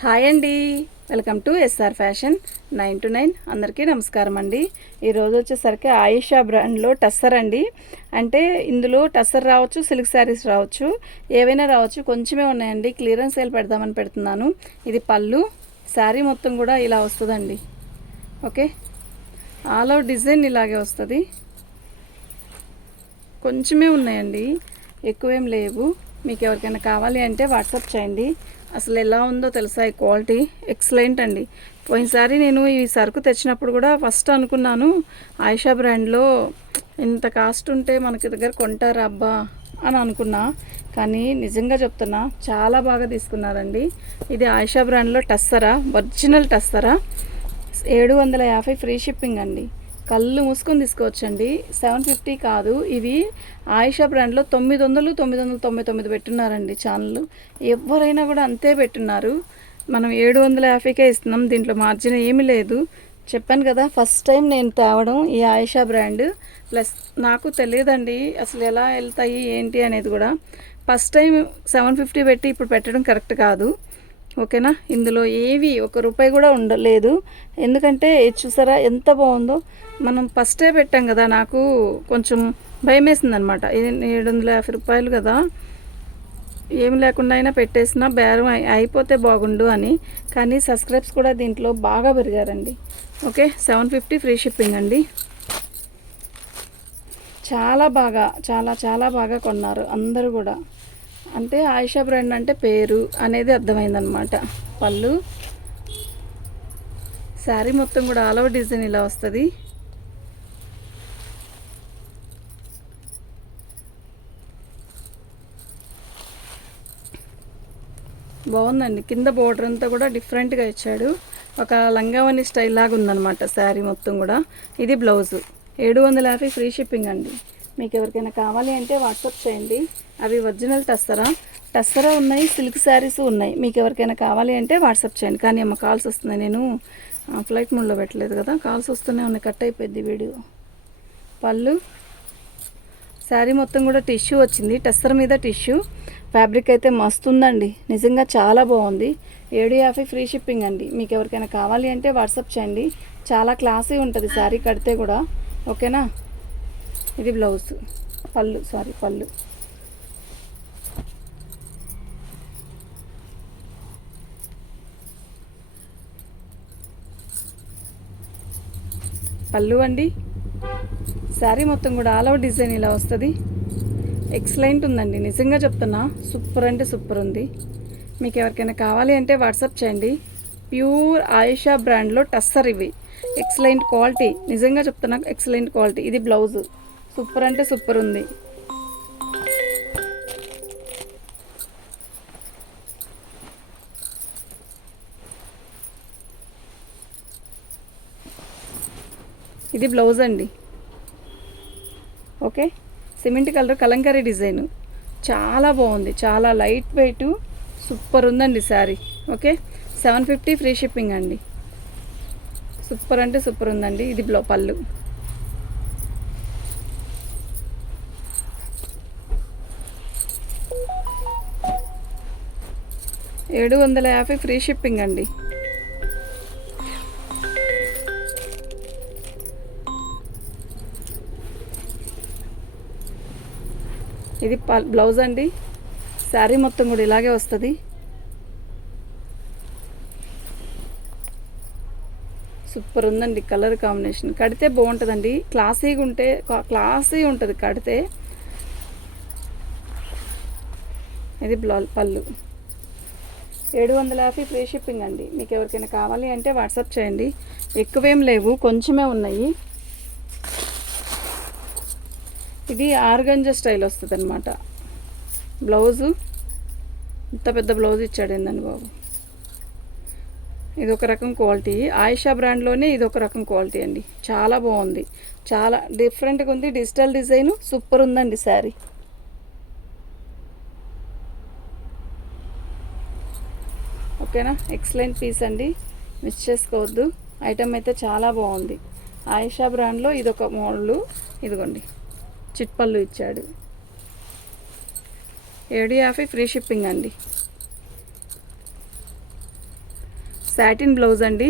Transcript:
Hi అండి, welcome to SR fashion 9 to 9. అందరికీ నమస్కారం అండి. ఈరోజు వచ్చేసరికి ఆయిషా బ్రాండ్లో టస్సర్ అండి. అంటే ఇందులో టస్సర్ రావచ్చు, సిల్క్ శారీస్ రావచ్చు, ఏవైనా రావచ్చు. కొంచెమే ఉన్నాయండి, క్లియరెన్స్ సేల్ పెడదామని పెడుతున్నాను. ఇది పళ్ళు, శారీ మొత్తం కూడా ఇలా వస్తుందండి. ఓకే, ఆల్ ఓవర్ డిజైన్ ఇలాగే వస్తుంది. కొంచెమే ఉన్నాయండి, ఎక్కువేం లేవు. మీకు ఎవరికైనా కావాలి అంటే వాట్సాప్ చేయండి. అసలు ఎలా ఉందో తెలుసా, ఈ క్వాలిటీ ఎక్సలెంట్ అండి. పోయినసారి నేను ఈ సరుకు తెచ్చినప్పుడు కూడా ఫస్ట్ అనుకున్నాను, ఆయిషా బ్రాండ్లో ఇంత కాస్ట్ ఉంటే మనకి దగ్గర కొంటారా అబ్బా అని అనుకున్నా. కానీ నిజంగా చెప్తున్నా, చాలా బాగా తీసుకున్నారండి. ఇది ఆయిషా బ్రాండ్లో టస్సరా, ఒరిజినల్ టస్సరా. 750 ఫ్రీ షిప్పింగ్ అండి. కళ్ళు మూసుకొని తీసుకోవచ్చండి. 750 కాదు, ఇవి ఆయిషా బ్రాండ్లో 999 పెట్టున్నారండి ఛానల్. ఎవరైనా కూడా అంతే పెట్టున్నారు. మనం 750కే ఇస్తున్నాం, దీంట్లో మార్జిన్ ఏమీ లేదు. చెప్పాను కదా, ఫస్ట్ టైం నేను తేవడం ఈ ఆయిషా బ్రాండ్. ప్లస్ నాకు తెలియదండి అసలు ఎలా వెళ్తాయి ఏంటి అనేది కూడా. ఫస్ట్ టైం 750 పెట్టి ఇప్పుడు పెట్టడం కరెక్ట్ కాదు. ఓకేనా, ఇందులో ఏవి ఒక రూపాయి కూడా ఉండలేదు. ఎందుకంటే చూసారా ఎంత బాగుందో. మనం ఫస్టే పెట్టాం కదా, నాకు కొంచెం భయం వేసింది అనమాట. ఇది 750 రూపాయలు కదా, ఏమి లేకుండా అయినా పెట్టేసిన బేరం అయిపోతే బాగుండు అని. కానీ సబ్స్క్రైబ్స్ కూడా దీంట్లో బాగా పెరిగారండి. ఓకే, 750 ఫ్రీ షిప్పింగ్ అండి. చాలా బాగా, చాలా చాలా బాగా కొన్నారు అందరూ కూడా. అంటే ఆయిషా బ్రాండ్ అంటే పేరు అనేది అర్థమైందనమాట. పళ్ళు, శారీ మొత్తం కూడా ఆల్ ఓవర్ డిజైన్ ఇలా వస్తుంది. బాగుందండి. కింద బోర్డర్ అంతా కూడా డిఫరెంట్గా ఇచ్చాడు, ఒక లంగావని స్టైల్ లాగా ఉందన్నమాట శారీ మొత్తం కూడా. ఇది బ్లౌజు. 750 ఫ్రీ షిప్పింగ్ అండి. మీకు ఎవరికైనా కావాలి అంటే వాట్సాప్ చేయండి. అవి ఒరిజినల్ టస్సరా ఉన్నాయి, సిల్క్ శారీస్ ఉన్నాయి. మీకు ఎవరికైనా కావాలి అంటే వాట్సాప్ చేయండి. కానీ అమ్మ కాల్స్ వస్తున్నాయి, నేను ఫ్లైట్ మోడ్లో పెట్టలేదు కదా, కాల్స్ వస్తూనే ఉన్నాయి, కట్ అయిపోయింది వీడియో. పళ్ళు, శారీ మొత్తం కూడా టిష్యూ వచ్చింది, టస్సర్ మీద టిష్యూ. ఫ్యాబ్రిక్ అయితే మస్తు ఉందండి, నిజంగా చాలా బాగుంది. 750 ఫ్రీ షిప్పింగ్ అండి. మీకు ఎవరికైనా కావాలి అంటే వాట్సాప్ చేయండి. చాలా క్లాసీ ఉంటుంది శారీ కడితే కూడా. ఓకేనా, ఇది బ్లౌజ్. పళ్ళు, పళ్ళు. పళ్ళు అండి, శారీ మొత్తం కూడా ఆల్ ఓవర్ డిజైన్ ఇలా వస్తుంది. ఎక్సలెంట్ ఉందండి, నిజంగా చెప్తున్నా, సూపర్ అంటే సూపర్ ఉంది. మీకు ఎవరికైనా కావాలి అంటే వాట్సాప్ చేయండి. ప్యూర్ ఆయిషా బ్రాండ్లో టస్సర్ ఇవి. ఎక్సలెంట్ క్వాలిటీ, నిజంగా చెప్తున్నా, ఎక్సలెంట్ క్వాలిటీ. ఇది బ్లౌజు, సూపర్ అంటే సూపర్ ఉంది. ఇది బ్లౌజ్ అండి. Okay, cement colour Kalamkari design, చాలా బాగుంది, చాలా లైట్ వెయిట్, సూపర్ ఉందండి శారీ. ఓకే, 750 ఫ్రీ షిప్పింగ్ అండి. సూపర్ అంటే సూపర్ ఉందండి. ఇది పళ్ళు. $750 ఫ్రీ షిప్పింగ్ అండి. ఇది బ్లౌజ్ అండి. శారీ మొత్తం కూడా ఇలాగే వస్తుంది. సూపర్ ఉందండి, కలర్ కాంబినేషన్. కడితే బాగుంటుందండి, క్లాసీగా ఉంటే క్లాసీ ఉంటుంది కడితే. ఇది పళ్ళు. 750 ఫ్రీ షిప్పింగ్ అండి. మీకు ఎవరికైనా కావాలి అంటే వాట్సాప్ చేయండి. ఎక్కువేం లేవు, కొంచెమే ఉన్నాయి. ఇది ఆర్గంజా స్టైల్ వస్తుంది అనమాట బ్లౌజు. ఇంత పెద్ద బ్లౌజ్ ఇచ్చాడు ఏందండి బాబు. ఇది ఒక రకం క్వాలిటీ, ఆయిషా బ్రాండ్లోనే ఇది ఒక రకం క్వాలిటీ అండి. చాలా బాగుంది, చాలా డిఫరెంట్గా ఉంది. డిజిటల్ డిజైన్ సూపర్ ఉందండి శారీ. ఓకేనా, ఎక్సలెంట్ పీస్ అండి, మిస్ చేసుకోవద్దు. ఐటమ్ అయితే చాలా బాగుంది. ఆయిషా బ్రాండ్లో ఇదొక మోడలు. ఇదిగోండి, చిట్పళ్ళు ఇచ్చాడు. 750 ఫ్రీ షిప్పింగ్ అండి. సాటిన్ బ్లౌజ్ అండి.